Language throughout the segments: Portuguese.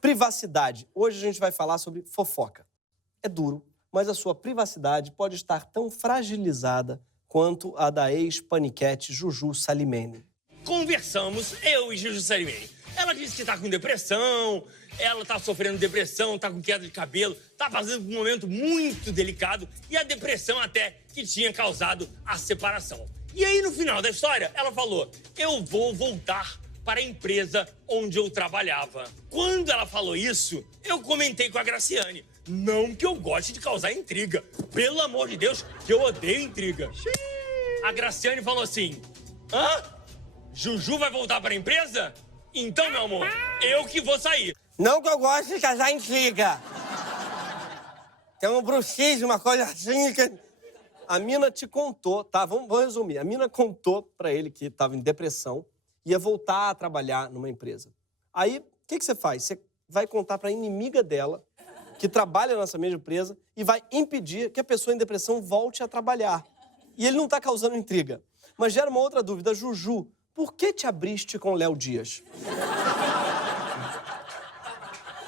Privacidade. Hoje a gente vai falar sobre fofoca. É duro, mas a sua privacidade pode estar tão fragilizada quanto a da ex-paniquete Juju Salimene. Conversamos, eu e Juju Salimene. Ela disse que tá com depressão, ela tá sofrendo depressão, tá com queda de cabelo, tá passando por um momento muito delicado e a depressão até que tinha causado a separação. E aí, no final da história, ela falou, eu vou voltar para a empresa onde eu trabalhava. Quando ela falou isso, eu comentei com a Graciane. Não que eu goste de causar intriga. Pelo amor de Deus, que eu odeio intriga. A Graciane falou assim, hã? Juju vai voltar para a empresa? Então, meu amor, eu que vou sair. Não que eu goste de causar intriga. Tem um bruxismo, uma coisa assim que... A mina te contou, tá? Vamos resumir. A mina contou pra ele que estava em depressão, ia voltar a trabalhar numa empresa. Aí, o que você faz? Você vai contar pra inimiga dela, que trabalha nessa mesma empresa, e vai impedir que a pessoa em depressão volte a trabalhar. E ele não tá causando intriga. Mas gera uma outra dúvida. Juju, por que te abriste com o Léo Dias?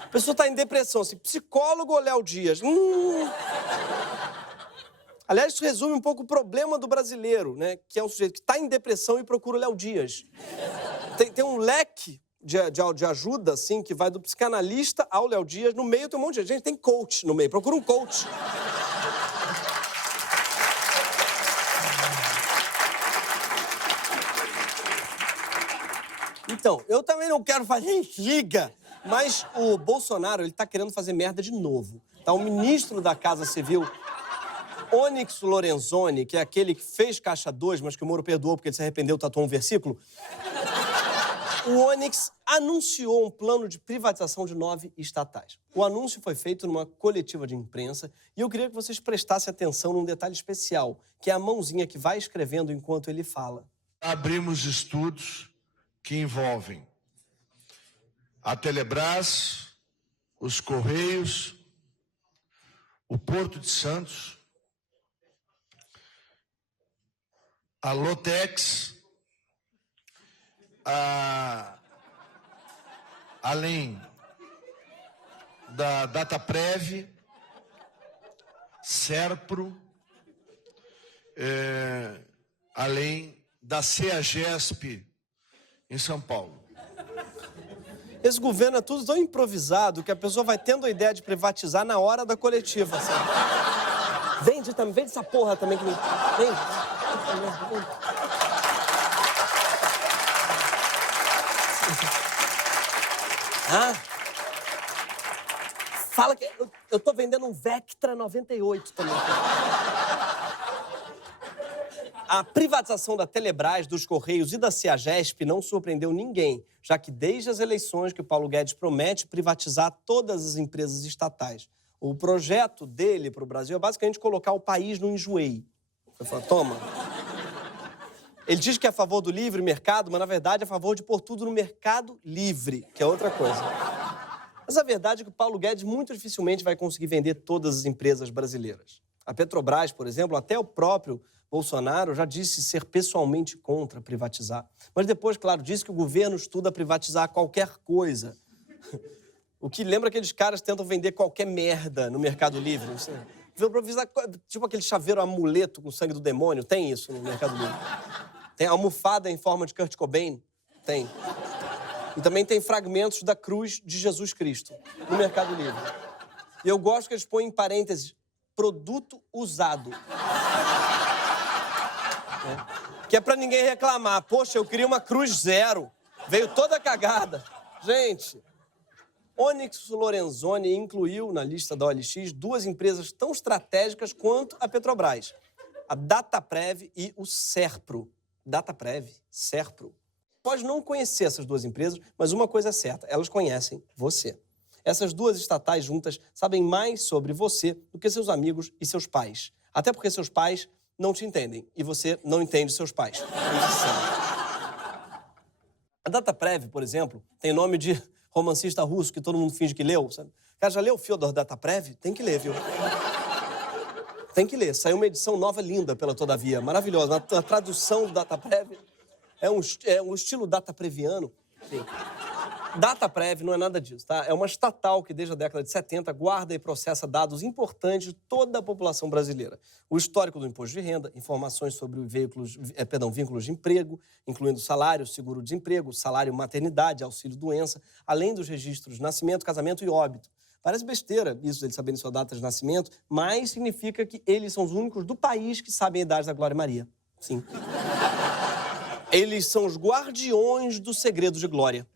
A pessoa tá em depressão, assim, psicólogo ou Léo Dias? Aliás, isso resume um pouco o problema do brasileiro, né? Que é um sujeito que está em depressão e procura o Léo Dias. Tem um leque de ajuda, assim, que vai do psicanalista ao Léo Dias. No meio tem um monte de gente, tem coach no meio. Procura um coach. Então, eu também não quero fazer intriga, mas o Bolsonaro, ele tá querendo fazer merda de novo. Tá, o ministro da Casa Civil... Onyx Lorenzoni, que é aquele que fez Caixa 2, mas que o Moro perdoou porque ele se arrependeu, tatuou um versículo. O Onyx anunciou um plano de privatização de 9 estatais. O anúncio foi feito numa coletiva de imprensa e eu queria que vocês prestassem atenção num detalhe especial, que é a mãozinha que vai escrevendo enquanto ele fala. Abrimos estudos que envolvem a Telebrás, os Correios, o Porto de Santos, a Lotex, além da Dataprev, Serpro, além da CEAGESP em São Paulo. Esse governo é tudo tão improvisado que a pessoa vai tendo a ideia de privatizar na hora da coletiva, sabe? Vende também, vende essa porra também que me... Vende. Ah, fala que eu tô vendendo um Vectra 98 também. A privatização da Telebrás, dos Correios e da CEAGESP não surpreendeu ninguém, já que desde as eleições que o Paulo Guedes promete privatizar todas as empresas estatais. O projeto dele para o Brasil é basicamente colocar o país no enjoei. Você fala, toma. Ele diz que é a favor do livre mercado, mas, na verdade, é a favor de pôr tudo no mercado livre, que é outra coisa. Mas a verdade é que o Paulo Guedes muito dificilmente vai conseguir vender todas as empresas brasileiras. A Petrobras, por exemplo, até o próprio Bolsonaro já disse ser pessoalmente contra privatizar. Mas depois, claro, disse que o governo estuda privatizar qualquer coisa. O que lembra aqueles caras que tentam vender qualquer merda no Mercado Livre. Não sei. Tipo aquele chaveiro amuleto com sangue do demônio. Tem isso no Mercado Livre. Tem almofada em forma de Kurt Cobain. Tem. E também tem fragmentos da cruz de Jesus Cristo no Mercado Livre. E eu gosto que eles põem em parênteses produto usado. Que é pra ninguém reclamar. Poxa, eu queria uma cruz zero. Veio toda cagada. Gente, Onyx Lorenzoni incluiu na lista da OLX 2 empresas tão estratégicas quanto a Petrobras. A Dataprev e o Serpro. Dataprev, Serpro. Pode não conhecer essas 2 empresas, mas uma coisa é certa, elas conhecem você. Essas 2 estatais juntas sabem mais sobre você do que seus amigos e seus pais. Até porque seus pais não te entendem e você não entende seus pais. A Dataprev, por exemplo, tem nome de romancista russo que todo mundo finge que leu, sabe? Cara, já leu o Fyodor Dataprev? Tem que ler, viu? Tem que ler. Saiu uma edição nova linda pela Todavia, maravilhosa. A tradução do Dataprev é um estilo datapreviano. Sim. DataPrev não é nada disso, tá? É uma estatal que, desde a década de 70, guarda e processa dados importantes de toda a população brasileira. O histórico do imposto de renda, informações sobre vínculos de emprego, incluindo salário, seguro-desemprego, salário maternidade, auxílio-doença, além dos registros de nascimento, casamento e óbito. Parece besteira isso deles saberem sua data de nascimento, mas significa que eles são os únicos do país que sabem a idade da Glória Maria. Sim. Eles são os guardiões do segredo de Glória.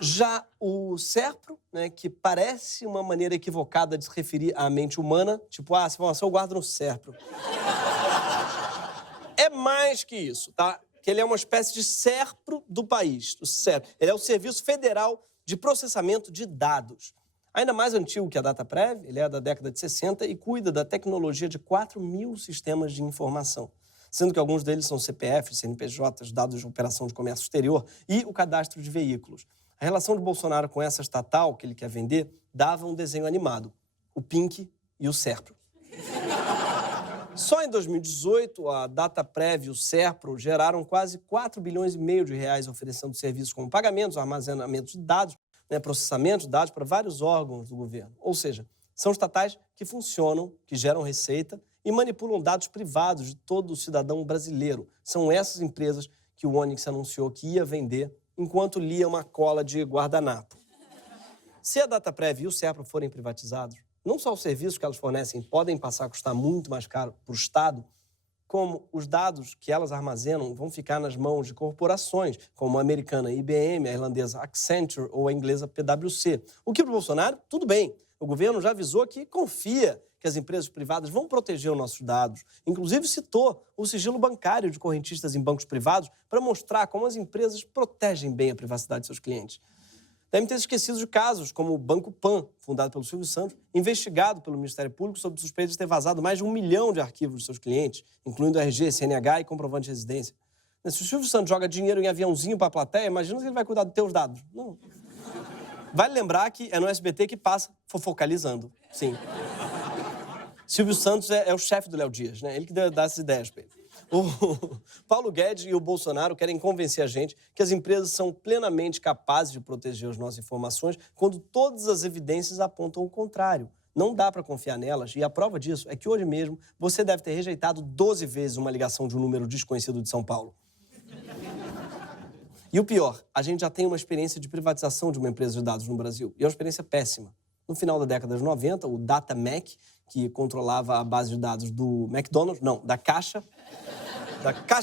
Já o SERPRO, né, que parece uma maneira equivocada de se referir à mente humana, tipo, essa informação eu guardo no SERPRO. É mais que isso, tá? Que ele é uma espécie de SERPRO do país, o SERPRO. Ele é o Serviço Federal de Processamento de Dados. Ainda mais antigo que a DataPrev, ele é da década de 60 e cuida da tecnologia de 4.000 sistemas de informação, sendo que alguns deles são CPFs, CNPJs, dados de operação de comércio exterior e o cadastro de veículos. A relação de Bolsonaro com essa estatal que ele quer vender dava um desenho animado, o Pink e o SERPRO. Só em 2018, a DataPrev e o SERPRO geraram quase 4,5 bilhões de reais oferecendo serviços como pagamentos, armazenamento de dados, processamento de dados para vários órgãos do governo. Ou seja, são estatais que funcionam, que geram receita e manipulam dados privados de todo o cidadão brasileiro. São essas empresas que o Onyx anunciou que ia vender enquanto lia uma cola de guardanapo. Se a DataPrev e o SERPRO forem privatizados, não só os serviços que elas fornecem podem passar a custar muito mais caro para o Estado, como os dados que elas armazenam vão ficar nas mãos de corporações, como a americana IBM, a irlandesa Accenture ou a inglesa PwC. O que para o Bolsonaro, tudo bem. O governo já avisou que confia que as empresas privadas vão proteger os nossos dados. Inclusive citou o sigilo bancário de correntistas em bancos privados para mostrar como as empresas protegem bem a privacidade de seus clientes. Devem ter esquecido de casos como o Banco Pan, fundado pelo Silvio Santos, investigado pelo Ministério Público sob suspeita de ter vazado mais de 1 milhão de arquivos de seus clientes, incluindo RG, CNH e comprovante de residência. Se o Silvio Santos joga dinheiro em aviãozinho para a plateia, imagina se ele vai cuidar dos teus dados. Não. Vale lembrar que é no SBT que passa fofocalizando. Sim. Silvio Santos é o chefe do Léo Dias, né? Ele que dá essas ideias para ele. O Paulo Guedes e o Bolsonaro querem convencer a gente que as empresas são plenamente capazes de proteger as nossas informações quando todas as evidências apontam o contrário. Não dá para confiar nelas, e a prova disso é que hoje mesmo você deve ter rejeitado 12 vezes uma ligação de um número desconhecido de São Paulo. E o pior, a gente já tem uma experiência de privatização de uma empresa de dados no Brasil, e é uma experiência péssima. No final da década de 90, o DataMec, que controlava a base de dados do McDonald's, não, da Caixa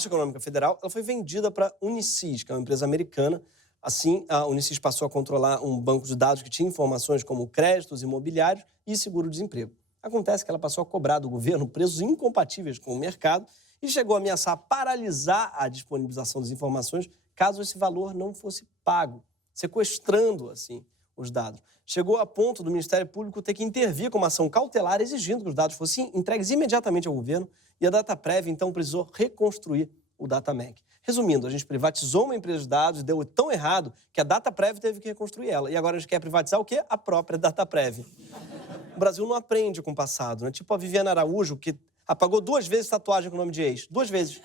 Econômica Federal, ela foi vendida para a Unisys, que é uma empresa americana. Assim, a Unisys passou a controlar um banco de dados que tinha informações como créditos imobiliários e seguro-desemprego. Acontece que ela passou a cobrar do governo preços incompatíveis com o mercado e chegou a ameaçar paralisar a disponibilização das informações caso esse valor não fosse pago, sequestrando, assim, os dados. Chegou a ponto do Ministério Público ter que intervir com uma ação cautelar exigindo que os dados fossem entregues imediatamente ao governo e a DataPrev, então, precisou reconstruir o DataMec. Resumindo, a gente privatizou uma empresa de dados e deu tão errado que a DataPrev teve que reconstruir ela. E agora a gente quer privatizar o quê? A própria DataPrev. O Brasil não aprende com o passado, né? Tipo a Viviane Araújo, que apagou 2 vezes tatuagem com o nome de ex. 2 vezes.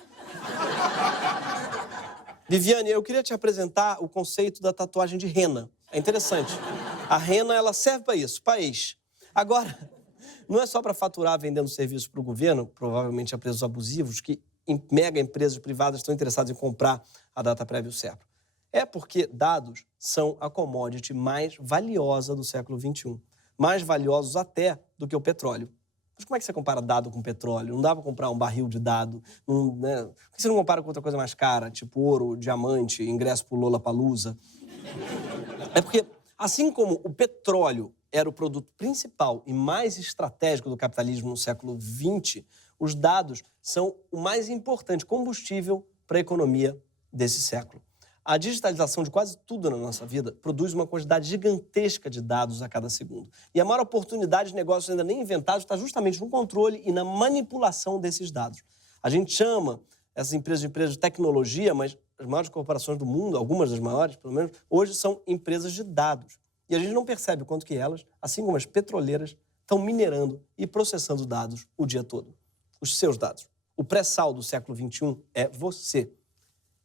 Viviane, eu queria te apresentar o conceito da tatuagem de rena. É interessante. A rena, ela serve para isso, para ex. Agora, não é só para faturar vendendo serviços para o governo, provavelmente a preços abusivos, que mega empresas privadas estão interessadas em comprar a DataPrev e o SERPRO. É porque dados são a commodity mais valiosa do século XXI. Mais valiosos até do que o petróleo. Mas como é que você compara dado com petróleo? Não dá para comprar um barril de dado, né? Por que você não compara com outra coisa mais cara, tipo ouro, diamante, ingresso pro Lollapalooza? É porque, assim como o petróleo era o produto principal e mais estratégico do capitalismo no século XX, os dados são o mais importante combustível para a economia desse século. A digitalização de quase tudo na nossa vida produz uma quantidade gigantesca de dados a cada segundo. E a maior oportunidade de negócios ainda nem inventados está justamente no controle e na manipulação desses dados. A gente chama essas empresas de tecnologia, mas as maiores corporações do mundo, algumas das maiores, pelo menos, hoje são empresas de dados. E a gente não percebe o quanto que elas, assim como as petroleiras, estão minerando e processando dados o dia todo. Os seus dados. O pré-sal do século XXI é você.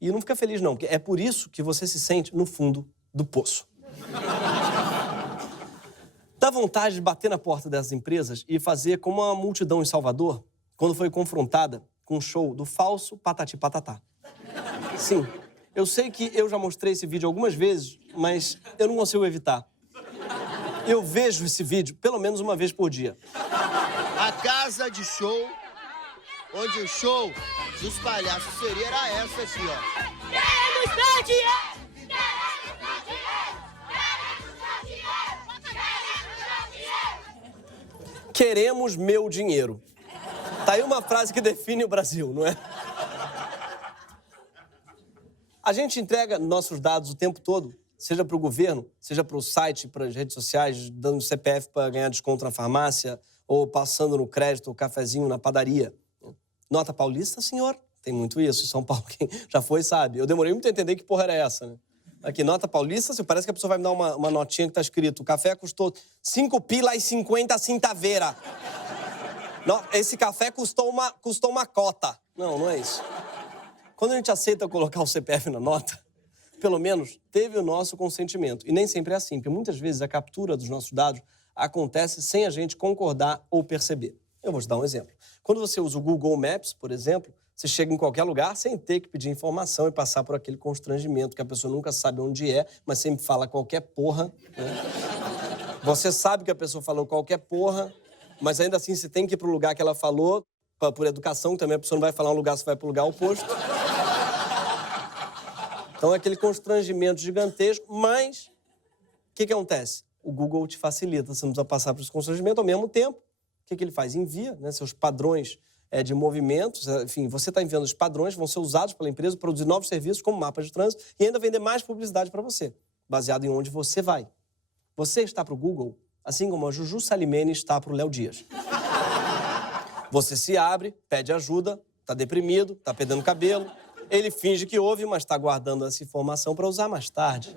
E não fica feliz, não, porque é por isso que você se sente no fundo do poço. Dá vontade de bater na porta dessas empresas e fazer como a multidão em Salvador, quando foi confrontada com um show do falso Patati Patatá. Sim, eu sei que eu já mostrei esse vídeo algumas vezes, mas eu não consigo evitar. Eu vejo esse vídeo pelo menos uma vez por dia. A casa de show, onde o show dos palhaços seria era essa aqui, ó. Queremos meu dinheiro! Queremos meu dinheiro. Tá aí uma frase que define o Brasil, não é? A gente entrega nossos dados o tempo todo, seja para o governo, seja para o site, para as redes sociais, dando CPF para ganhar desconto na farmácia, ou passando no crédito o cafezinho na padaria. Nota paulista, senhor? Tem muito isso. Em São Paulo, quem já foi sabe. Eu demorei muito a entender que porra era essa, né? Aqui, nota paulista, parece que a pessoa vai me dar uma notinha que tá escrito: o café custou 5 pila e 50 centaveira. Esse café custou uma cota. Não, não é isso. Quando a gente aceita colocar o CPF na nota, pelo menos teve o nosso consentimento. E nem sempre é assim, porque muitas vezes a captura dos nossos dados acontece sem a gente concordar ou perceber. Eu vou te dar um exemplo. Quando você usa o Google Maps, por exemplo, você chega em qualquer lugar sem ter que pedir informação e passar por aquele constrangimento que a pessoa nunca sabe onde é, mas sempre fala qualquer porra, né? Você sabe que a pessoa falou qualquer porra, mas ainda assim você tem que ir pro lugar que ela falou, por educação também, a pessoa não vai falar um lugar, você vai pro lugar oposto. Então é aquele constrangimento gigantesco, mas o que acontece? O Google te facilita, você não precisa passar por esse constrangimento ao mesmo tempo. O que ele faz? Envia, né, seus padrões de movimentos, enfim, você está enviando os padrões, vão ser usados pela empresa para produzir novos serviços como mapas de trânsito e ainda vender mais publicidade para você, baseado em onde você vai. Você está para o Google, assim como a Juju Salimene está para o Léo Dias. Você se abre, pede ajuda, está deprimido, está perdendo cabelo, ele finge que ouve, mas está guardando essa informação para usar mais tarde.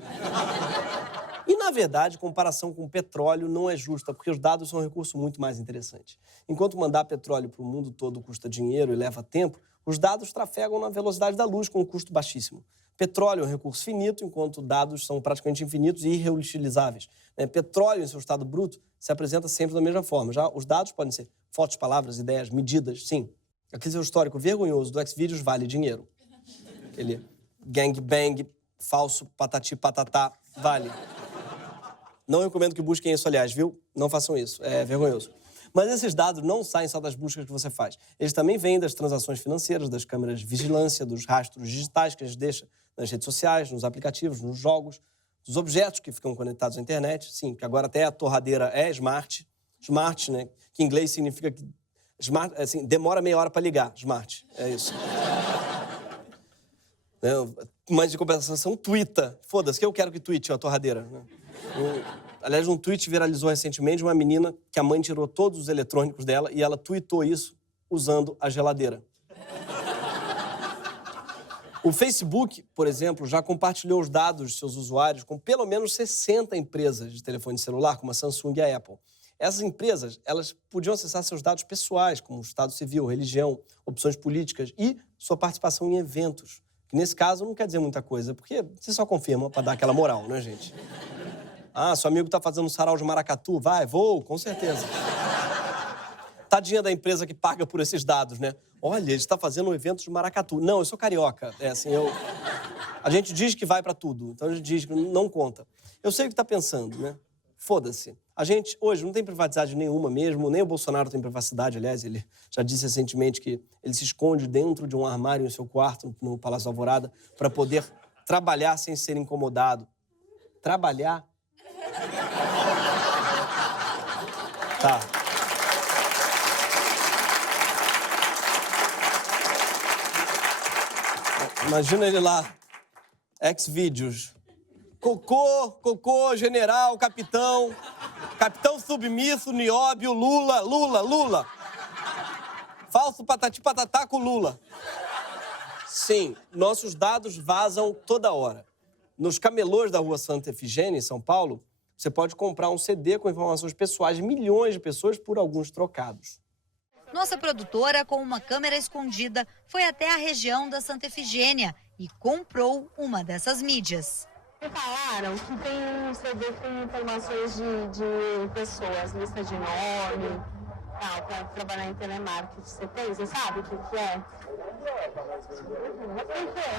E, na verdade, comparação com o petróleo não é justa, porque os dados são um recurso muito mais interessante. Enquanto mandar petróleo para o mundo todo custa dinheiro e leva tempo, os dados trafegam na velocidade da luz com um custo baixíssimo. Petróleo é um recurso finito, enquanto dados são praticamente infinitos e irreutilizáveis. Petróleo, em seu estado bruto, se apresenta sempre da mesma forma. Já os dados podem ser fotos, palavras, ideias, medidas, sim. Aquele seu histórico vergonhoso do Xvideos vale dinheiro. Aquele gangbang, falso, patati, patatá, vale. Não recomendo que busquem isso, aliás, viu? Não façam isso, é vergonhoso. Mas esses dados não saem só das buscas que você faz. Eles também vêm das transações financeiras, das câmeras de vigilância, dos rastros digitais que a gente deixa nas redes sociais, nos aplicativos, nos jogos, dos objetos que ficam conectados à internet. Sim, que agora até a torradeira é smart. Smart, né? Que em inglês significa que... Smart, assim, demora meia hora para ligar. Smart, é isso. Mas de compensação, tuita. Foda-se, que eu quero que tuite a torradeira, né? Aliás, um tweet viralizou recentemente de uma menina que a mãe tirou todos os eletrônicos dela e ela tweetou isso usando a geladeira. O Facebook, por exemplo, já compartilhou os dados de seus usuários com pelo menos 60 empresas de telefone celular, como a Samsung e a Apple. Essas empresas, elas podiam acessar seus dados pessoais, como estado civil, religião, opções políticas e sua participação em eventos. Que nesse caso não quer dizer muita coisa, porque você só confirma para dar aquela moral, né, gente? Ah, seu amigo tá fazendo um sarau de maracatu? Vai, vou, com certeza. Tadinha da empresa que paga por esses dados, né? Olha, ele está fazendo um evento de maracatu. Não, eu sou carioca. A gente diz que vai pra tudo, então a gente diz que não conta. Eu sei o que tá pensando, né? Foda-se. A gente, hoje, não tem privacidade nenhuma mesmo, nem o Bolsonaro tem privacidade, aliás, ele já disse recentemente que ele se esconde dentro de um armário em seu quarto, no Palácio Alvorada, para poder trabalhar sem ser incomodado. Trabalhar? Tá. Imagina ele lá, Xvideos. Cocô, general, capitão submisso, nióbio, Lula. Falso patati patatá com Lula. Sim, nossos dados vazam toda hora. Nos camelôs da Rua Santa Efigênia, em São Paulo, você pode comprar um CD com informações pessoais de milhões de pessoas por alguns trocados. Nossa produtora, com uma câmera escondida, foi até a região da Santa Efigênia e comprou uma dessas mídias. Me falaram que tem um CD com informações de pessoas, lista de nome, tal, para trabalhar em telemarketing. Você tem? Você sabe o que é? Por quê?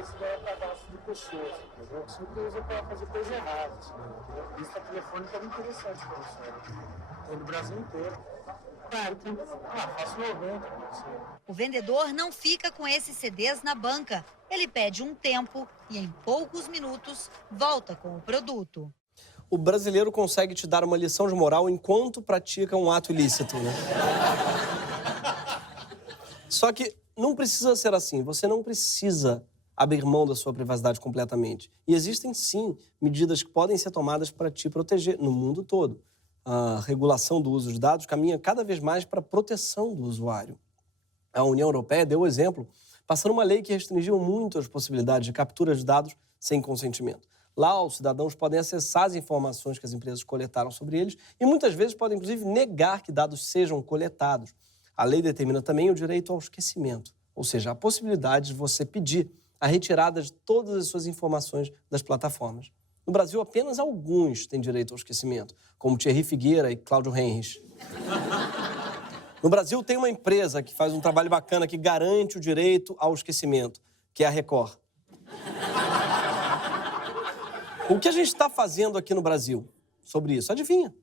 Isso não é cadastro de pessoas, entendeu? Você usa para fazer coisa errada, entendeu? Lista telefônica é muito interessante para você. Tem no Brasil inteiro. Quanto? Faço 90 para você. O vendedor não fica com esses CDs na banca. Ele pede um tempo e, em poucos minutos, volta com o produto. O brasileiro consegue te dar uma lição de moral enquanto pratica um ato ilícito, né? Só que não precisa ser assim. Você não precisa abrir mão da sua privacidade completamente. E existem, sim, medidas que podem ser tomadas para te proteger no mundo todo. A regulação do uso de dados caminha cada vez mais para a proteção do usuário. A União Europeia deu o exemplo, passando uma lei que restringiu muito as possibilidades de captura de dados sem consentimento. Lá, os cidadãos podem acessar as informações que as empresas coletaram sobre eles e muitas vezes podem, inclusive, negar que dados sejam coletados. A lei determina também o direito ao esquecimento, ou seja, a possibilidade de você pedir a retirada de todas as suas informações das plataformas. No Brasil, apenas alguns têm direito ao esquecimento, como Thierry Figueira e Cláudio Henrich. No Brasil, tem uma empresa que faz um trabalho bacana que garante o direito ao esquecimento, que é a Record. O que a gente está fazendo aqui no Brasil sobre isso? Adivinha?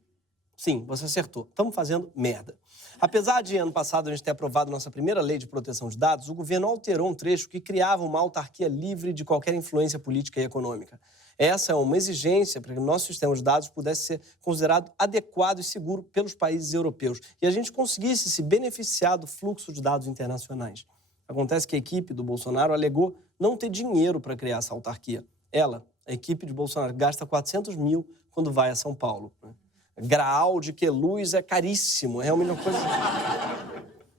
Sim, você acertou. Estamos fazendo merda. Apesar de, ano passado, a gente ter aprovado nossa primeira lei de proteção de dados, o governo alterou um trecho que criava uma autarquia livre de qualquer influência política e econômica. Essa é uma exigência para que o nosso sistema de dados pudesse ser considerado adequado e seguro pelos países europeus e a gente conseguisse se beneficiar do fluxo de dados internacionais. Acontece que a equipe do Bolsonaro alegou não ter dinheiro para criar essa autarquia. Ela, a equipe de Bolsonaro, gasta 400 mil quando vai a São Paulo. Graal de Queluz é caríssimo, é realmente uma coisa...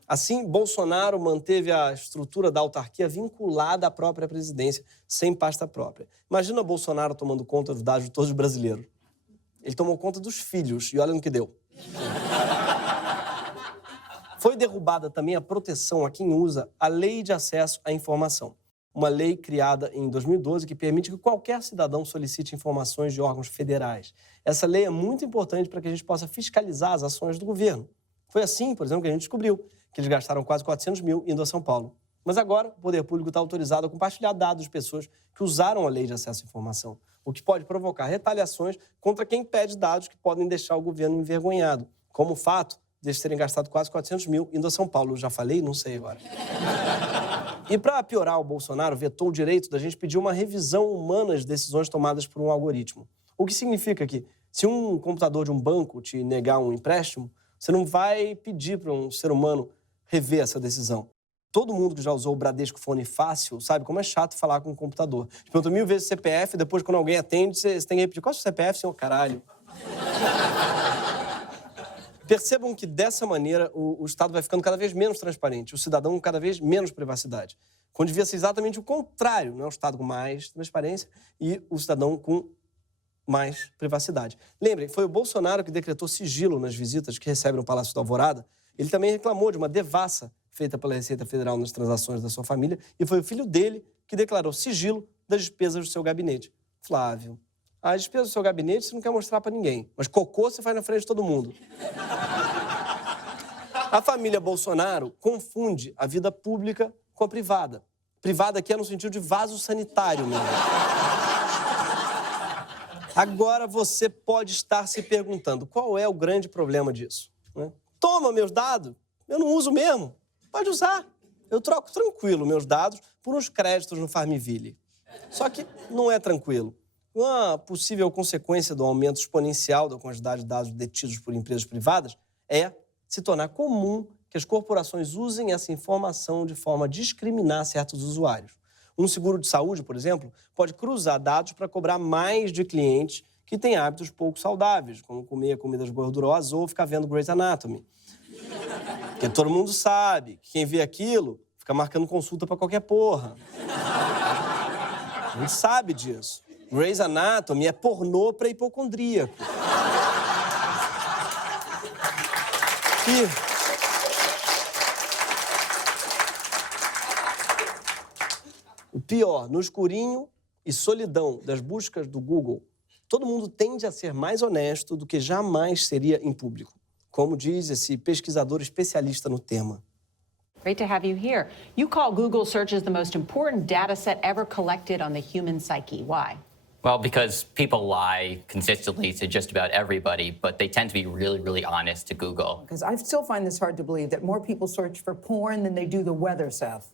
Assim, Bolsonaro manteve a estrutura da autarquia vinculada à própria presidência, sem pasta própria. Imagina Bolsonaro tomando conta dos dados de todos os brasileiros. Ele tomou conta dos filhos e olha no que deu. Foi derrubada também a proteção a quem usa a Lei de Acesso à Informação. Uma lei criada em 2012 que permite que qualquer cidadão solicite informações de órgãos federais. Essa lei é muito importante para que a gente possa fiscalizar as ações do governo. Foi assim, por exemplo, que a gente descobriu que eles gastaram quase 400 mil indo a São Paulo. Mas agora o poder público está autorizado a compartilhar dados de pessoas que usaram a Lei de Acesso à Informação, o que pode provocar retaliações contra quem pede dados que podem deixar o governo envergonhado, como o fato de eles terem gastado quase 400 mil indo a São Paulo. Eu já falei? Não sei agora. E para piorar, o Bolsonaro vetou o direito da gente pedir uma revisão humana de decisões tomadas por um algoritmo. O que significa que, se um computador de um banco te negar um empréstimo, você não vai pedir para um ser humano rever essa decisão. Todo mundo que já usou o Bradesco Fone Fácil sabe como é chato falar com um computador. Te pergunta 1000 vezes CPF, depois quando alguém atende, você tem que repetir. Qual é o seu CPF, senhor caralho? Percebam que, dessa maneira, o Estado vai ficando cada vez menos transparente, o cidadão com cada vez menos privacidade. Quando devia ser exatamente o contrário, né? O Estado com mais transparência e o cidadão com mais privacidade. Lembrem, foi o Bolsonaro que decretou sigilo nas visitas que recebe no Palácio da Alvorada. Ele também reclamou de uma devassa feita pela Receita Federal nas transações da sua família e foi o filho dele que declarou sigilo das despesas do seu gabinete. Flávio, as despesas do seu gabinete você não quer mostrar para ninguém, mas cocô você faz na frente de todo mundo. A família Bolsonaro confunde a vida pública com a privada. Privada aqui é no sentido de vaso sanitário mesmo. Agora você pode estar se perguntando qual é o grande problema disso, né? Toma meus dados, eu não uso mesmo. Pode usar. Eu troco tranquilo meus dados por uns créditos no Farmville. Só que não é tranquilo. Uma possível consequência do aumento exponencial da quantidade de dados detidos por empresas privadas é se tornar comum que as corporações usem essa informação de forma a discriminar certos usuários. Um seguro de saúde, por exemplo, pode cruzar dados para cobrar mais de clientes que têm hábitos pouco saudáveis, como comer comidas gordurosas ou ficar vendo Grey's Anatomy. Porque todo mundo sabe que quem vê aquilo fica marcando consulta para qualquer porra. A gente sabe disso. Grey's Anatomy é pornô para hipocondríaco. pior, no escurinho e solidão das buscas do Google, todo mundo tende a ser mais honesto do que jamais seria em público, como diz esse pesquisador especialista no tema. Great to have you here. You call Google searches the most important data set ever collected on the human psyche. Why? Well, because people lie consistently to just about everybody, but they tend to be really, really honest to Google. Because I still find this hard to believe that more people search for porn than they do the weather, Seth.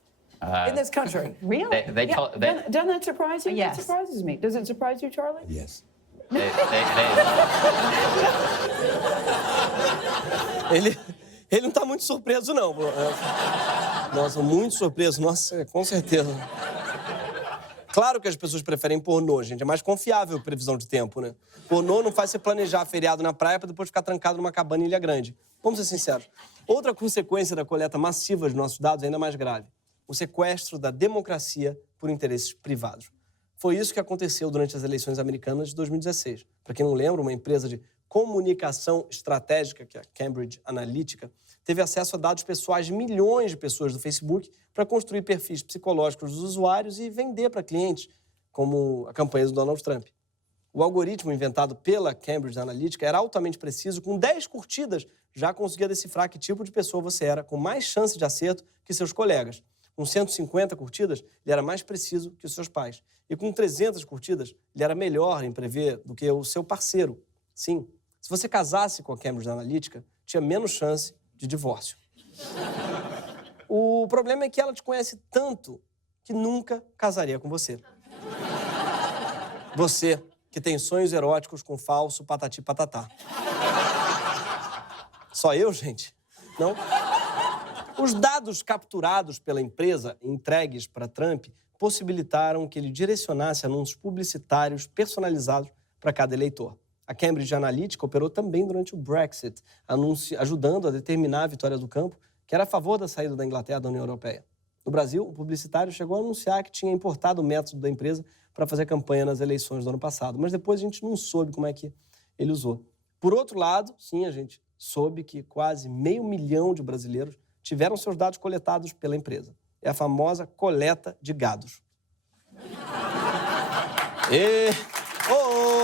In this country. Really? Doesn't that surprise you? Yes. That surprises me. Does it surprise you, Charlie? Yes. Ele não tá muito surpreso, não. Nossa, muito surpreso. Nossa, com certeza. Claro que as pessoas preferem pornô, gente. É mais confiável que previsão de tempo, né? Pornô não faz você planejar feriado na praia pra depois ficar trancado numa cabana em Ilha Grande. Vamos ser sinceros. Outra consequência da coleta massiva de nossos dados é ainda mais grave. O sequestro da democracia por interesses privados. Foi isso que aconteceu durante as eleições americanas de 2016. Para quem não lembra, uma empresa de comunicação estratégica, que é a Cambridge Analytica, teve acesso a dados pessoais de milhões de pessoas do Facebook para construir perfis psicológicos dos usuários e vender para clientes, como a campanha do Donald Trump. O algoritmo inventado pela Cambridge Analytica era altamente preciso, com 10 curtidas já conseguia decifrar que tipo de pessoa você era, com mais chance de acerto que seus colegas. Com 150 curtidas, ele era mais preciso que os seus pais. E com 300 curtidas, ele era melhor em prever do que o seu parceiro. Sim, se você casasse com a Cambridge Analytica, tinha menos chance de divórcio. O problema é que ela te conhece tanto que nunca casaria com você. Você, que tem sonhos eróticos com falso patati patatá. Só eu, gente? Não? Os dados capturados pela empresa e entregues para Trump possibilitaram que ele direcionasse anúncios publicitários personalizados para cada eleitor. A Cambridge Analytica operou também durante o Brexit, ajudando a determinar a vitória do campo, que era a favor da saída da Inglaterra da União Europeia. No Brasil, o publicitário chegou a anunciar que tinha importado o método da empresa para fazer campanha nas eleições do ano passado, mas depois a gente não soube como é que ele usou. Por outro lado, sim, a gente soube que quase 500 mil de brasileiros tiveram seus dados coletados pela empresa. É a famosa coleta de gados.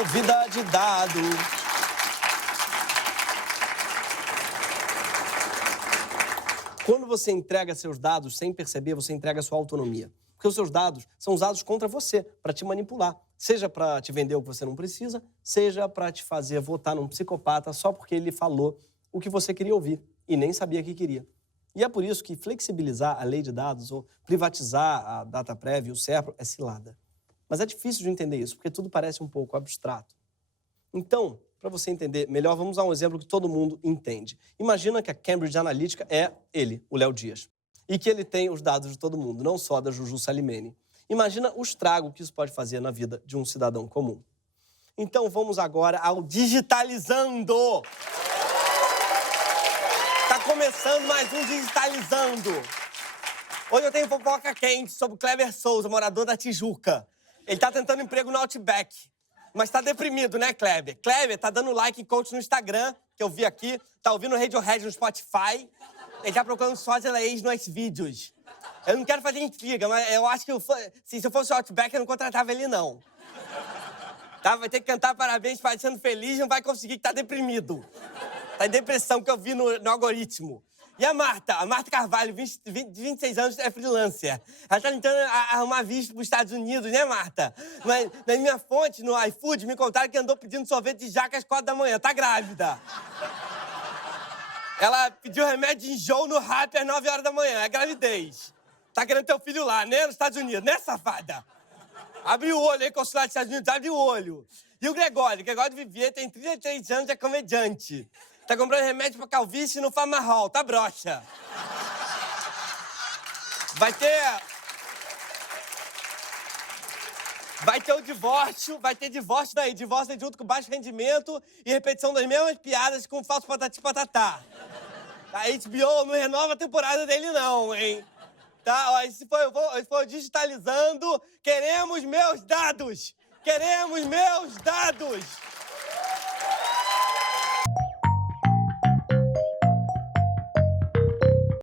Vida de dados. Quando você entrega seus dados sem perceber, você entrega a sua autonomia. Porque os seus dados são usados contra você, para te manipular. Seja para te vender o que você não precisa, seja para te fazer votar num psicopata só porque ele falou o que você queria ouvir e nem sabia que queria. E é por isso que flexibilizar a lei de dados ou privatizar a DataPrev e o SERPRO é cilada. Mas é difícil de entender isso, porque tudo parece um pouco abstrato. Então, para você entender melhor, vamos a um exemplo que todo mundo entende. Imagina que a Cambridge Analytica é ele, o Léo Dias, e que ele tem os dados de todo mundo, não só da Juju Salimene. Imagina o estrago que isso pode fazer na vida de um cidadão comum. Então, vamos agora ao Digitalizando! Tá começando mais um Digitalizando! Hoje eu tenho fofoca quente sobre o Kleber Souza, morador da Tijuca. Ele tá tentando emprego no Outback, mas tá deprimido, né, Kleber? Kleber tá dando like em coach no Instagram, que eu vi aqui, tá ouvindo Radiohead no Spotify. Ele tá procurando sósia da ex nos vídeos. Eu não quero fazer intriga, mas eu acho que se eu fosse o Outback, eu não contratava ele, não. Tá? Vai ter que cantar parabéns, parecendo feliz, não vai conseguir, que tá deprimido. Tá em depressão, que eu vi no algoritmo. E a Marta Carvalho, de 26 anos, é freelancer. Ela tá tentando arrumar visto pros Estados Unidos, né, Marta? Mas na minha fonte, no iFood, me contaram que andou pedindo sorvete de jaca às 4 da manhã. Tá grávida. Ela pediu remédio de enjoo no Rap às 9 horas da manhã. É gravidez. Tá querendo ter o filho lá, né, nos Estados Unidos, né, safada? Abre o olho aí, consulado dos Estados Unidos, abre o olho. E o Gregório de Vivier, tem 33 anos, é comediante. Tá comprando remédio pra calvície no Farmahol, tá broxa. Vai ter o divórcio, daí. Divórcio junto com baixo rendimento e repetição das mesmas piadas com falso patati patatá. A HBO não renova a temporada dele, não, hein? Tá, ó, esse foi o Digitalizando. Queremos meus dados! Queremos meus dados!